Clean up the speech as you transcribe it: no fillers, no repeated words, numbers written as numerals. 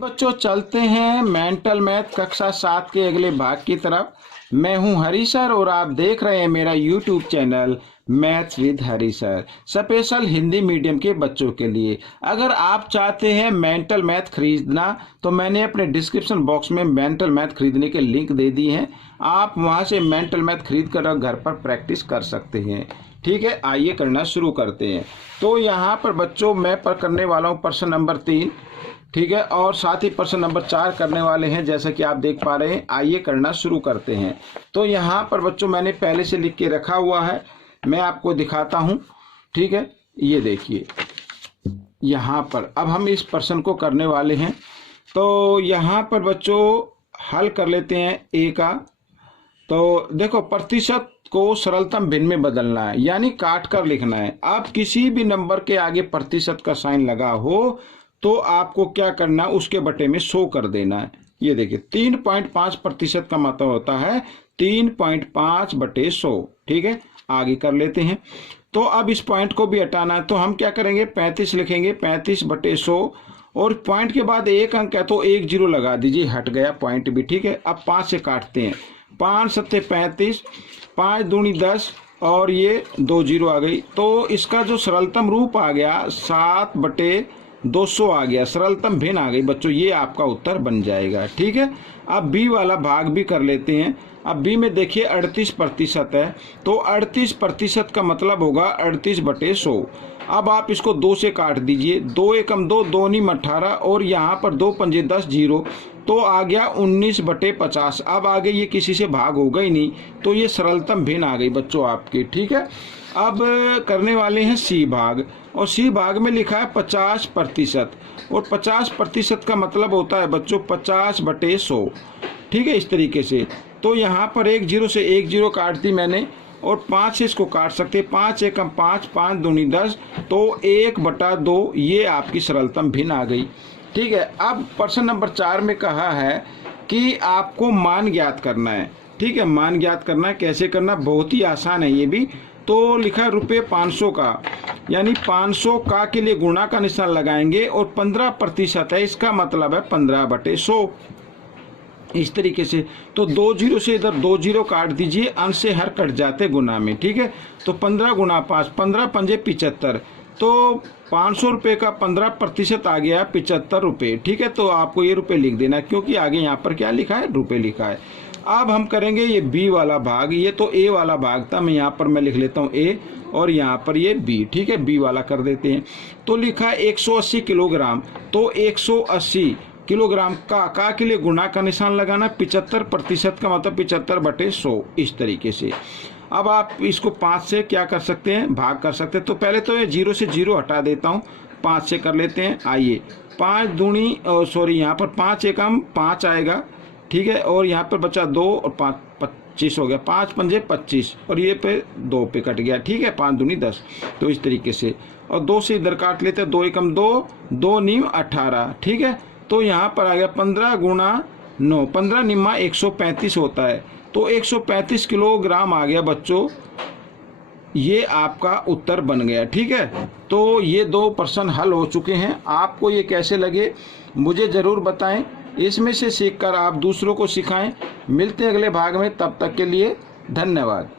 बच्चों चलते हैं मेंटल मैथ कक्षा 7 के अगले भाग की तरफ। मैं हूं हरी सर और आप देख रहे हैं मेरा YouTube channel maths with Hari sir, special Hindi medium के बच्चों के लिए। अगर आप चाहते हैं मेंटल मैथ खरीदना तो मैंने अपने डिस्क्रिप्शन बॉक्स में मेंटल मैथ खरीदने के लिंक दे दी हैं। आप वहां से मेंटल मैथ खरीद कर घर पर प्रैक्टिस कर सकते हैं। ठीक है, आइए करना शुरू करते हैं। तो यहाँ पर बच्चों मैं करने वाला हूँ प्रश्न नंबर 3, ठीक है, और साथ ही प्रश्न नंबर 4 करने वाले हैं, जैसा कि आप देख पा रहे हैं। आइए करना शुरू करते हैं। तो यहाँ पर बच्चों मैंने पहले से लिख के रखा हुआ है, मैं आपको दिखाता हूँ। ठीक है, ये देखिए यहाँ पर अब हम इस प्रश्न को करने वाले हैं। तो यहाँ पर बच्चों हल कर लेते हैं ए का। तो देखो, प्रतिशत को सरलतम भिन्न में बदलना है, यानी काट कर लिखना है। आप किसी भी नंबर के आगे प्रतिशत का साइन लगा हो तो आपको क्या करना है, उसके बटे में 100 कर देना है। ये देखिए 3.5% का मतलब होता है 3.5 बटे 100। ठीक है, आगे कर लेते हैं। तो अब इस पॉइंट को भी हटाना है, तो हम क्या करेंगे, 35 लिखेंगे, 35 बटे 100, और पॉइंट के बाद एक अंक है तो 1 0 लगा दीजिए, हट गया पॉइंट भी। ठीक है, अब 5 से काटते हैं, 5 7 35, 5 दूनी 10 और ये 2 0 आ गई। तो इसका जो सरलतम रूप आ गया 7 बटे 200 आ गया, सरलतम भिन्न आ गई बच्चों, ये आपका उत्तर बन जाएगा। ठीक है, अब बी वाला भाग भी कर लेते हैं। अब बी में देखिए 38% है, तो 38% का मतलब होगा 38 बटे 100। अब आप इसको 2 से काट दीजिए, 2 एकम 2, 2 नीम 18, और यहाँ पर 2 पंजे 10 0, तो आ गया 19 बटे 50। अब आगे ये किसी से भाग होगा ही नहीं, तो ये सरलतम भिन्न आ गई बच्चों आपकी। ठीक है, अब करने वाले हैं सी भाग, और सी भाग में लिखा है 50%, और 50% का मतलब होता है बच्चों 50 बटे 100। ठीक है, इस तरीके से। तो यहाँ पर 1 0 से 1 0 काट दी मैंने, और 5 से इसको काट सकते, 5 एकम 5, 5 दूनी 10, तो 1 बटा 2, ये आपकी सरलतम भिन्न आ गई। ठीक है, अब प्रश्न नंबर 4 में कहा है कि आपको मान ज्ञात करना है। ठीक है, मान ज्ञात करना है, कैसे करना, बहुत ही आसान है ये भी। तो लिखा है रुपये 500 का, यानी 500 का के लिए गुणा का निशान लगाएंगे, और 15% है, इसका मतलब है 15 बटे 100, इस तरीके से। तो 2 0 से इधर 2 0 काट दीजिए, अंश से हर कट जाते गुना में। ठीक है, तो 15 गुना 5, 15 पंजे 75, तो 500 रुपये का 15% आ गया 75 रुपये। ठीक है, तो आपको ये रुपये लिख देना, क्योंकि आगे यहाँ पर क्या लिखा है, रुपये लिखा है। अब हम करेंगे ये बी वाला भाग, ये तो ए वाला भाग था, मैं यहाँ पर मैं लिख लेता हूँ ए, और यहाँ पर ये बी। ठीक है, बी वाला कर देते हैं। तो लिखा है 180 किलोग्राम, तो 180 किलोग्राम का के लिए गुणा का निशान लगाना, 75% का मतलब 75 बटे 100, इस तरीके से। अब आप इसको 5 से क्या कर सकते हैं, भाग कर सकते हैं। तो पहले तो ये 0 से 0 हटा देता हूँ, 5 से कर लेते हैं। आइए, 5 दूनी सॉरी यहाँ पर 5 एकम 5 आएगा। ठीक है, और यहाँ पर बचा 2 और 5 25 हो गया, 5 पंजे 25, और ये पे 2 पे कट गया। ठीक है, 5 दूनी 10, तो इस तरीके से। और 2 से इधर काट लेते हैं, 2 एकम 2, 2 नीम 18। ठीक है, तो यहाँ पर आ गया 15 गुणा 9, 15 निम्मा 135 होता है, तो 135 किलोग्राम आ गया बच्चों, ये आपका उत्तर बन गया। ठीक है, तो ये 2 प्रश्न हल हो चुके हैं। आपको ये कैसे लगे मुझे ज़रूर बताएं, इसमें से सीखकर आप दूसरों को सिखाएं। मिलते हैं अगले भाग में, तब तक के लिए धन्यवाद।